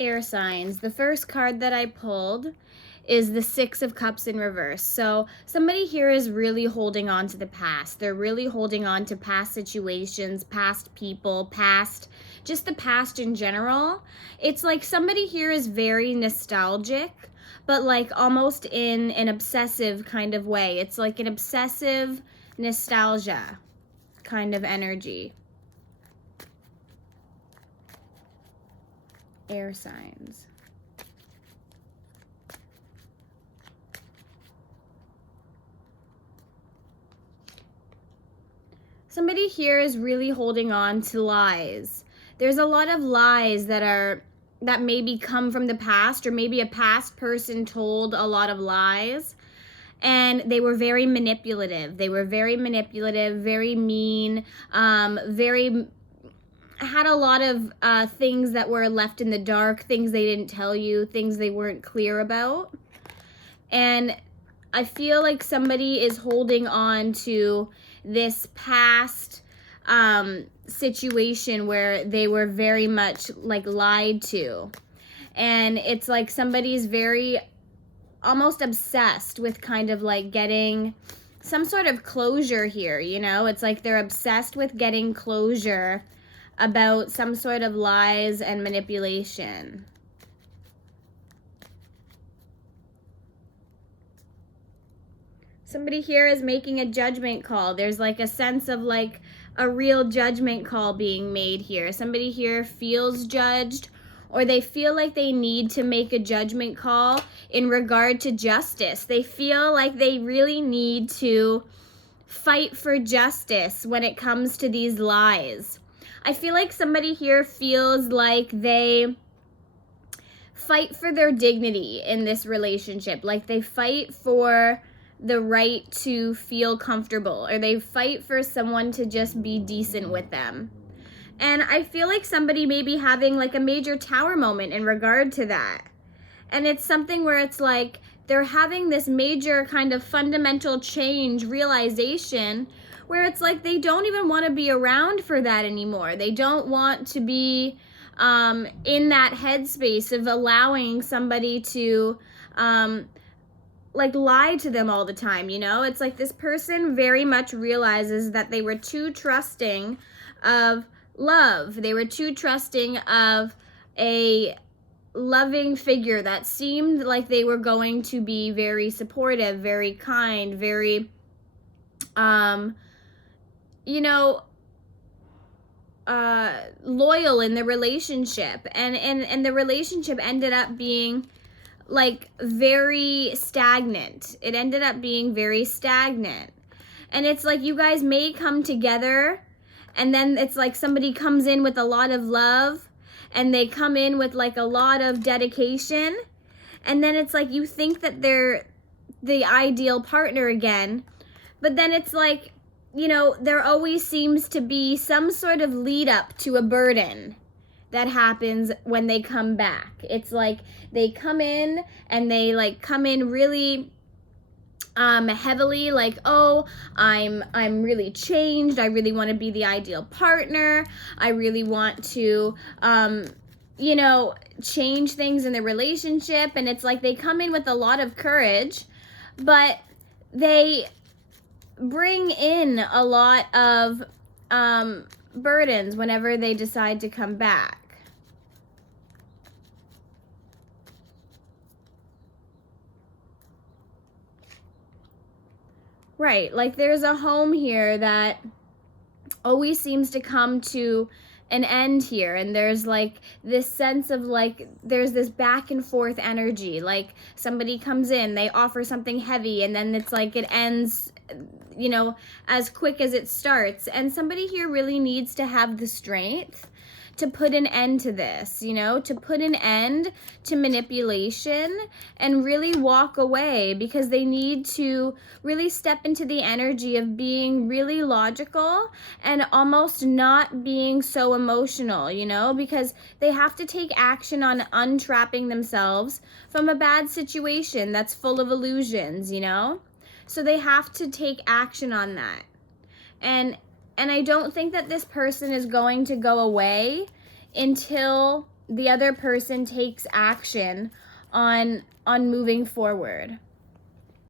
Air signs. The first card that I pulled is the Six of Cups in reverse. So somebody here is really holding on to the past. They're really holding on to past situations, past people, just the past in general. It's like somebody here is very nostalgic, but like almost in an obsessive kind of way. It's like an obsessive nostalgia kind of energy. Air signs. Somebody here is really holding on to lies. There's a lot of lies that maybe come from the past, or maybe a past person told a lot of lies, and they were very manipulative. They were very manipulative, very mean, had a lot of things that were left in the dark, things they didn't tell you, things they weren't clear about. And I feel like somebody is holding on to this past situation where they were very much like lied to. And it's like somebody's very almost obsessed with kind of like getting some sort of closure here, you know? It's like they're obsessed with getting closure about some sort of lies and manipulation. Somebody here is making a judgment call. There's like a sense of like a real judgment call being made here. Somebody here feels judged, or they feel like they need to make a judgment call in regard to justice. They feel like they really need to fight for justice when it comes to these lies. I feel like somebody here feels like they fight for their dignity in this relationship. Like they fight for the right to feel comfortable, or they fight for someone to just be decent with them. And I feel like somebody may be having like a major tower moment in regard to that. And it's something where it's like they're having this major kind of fundamental change realization where it's like they don't even want to be around for that anymore. They don't want to be in that headspace of allowing somebody to like lie to them all the time, you know? It's like this person very much realizes that they were too trusting of love. They were too trusting of a loving figure that seemed like they were going to be very supportive, very kind, very loyal in the relationship, and the relationship ended up being like very stagnant. It ended up being very stagnant. And it's like you guys may come together, and then it's like somebody comes in with a lot of love, and they come in with like a lot of dedication, and then it's like you think that they're the ideal partner again, but then it's like, you know, there always seems to be some sort of lead up to a burden that happens when they come back. It's like they come in and they like come in really heavily, like, oh, I'm really changed. I really want to be the ideal partner. I really want to change things in the relationship. And it's like they come in with a lot of courage, but they bring in a lot of burdens whenever they decide to come back. Right, like there's a home here that always seems to come to an end here, and there's like this sense of like there's this back and forth energy. Like somebody comes in, they offer something heavy, and then it's like it ends, you know, as quick as it starts. And somebody here really needs to have the strength to put an end to this, you know, to put an end to manipulation and really walk away, because they need to really step into the energy of being really logical and almost not being so emotional, you know, because they have to take action on untrapping themselves from a bad situation that's full of illusions, you know? So they have to take action on that. And I don't think that this person is going to go away until the other person takes action on moving forward.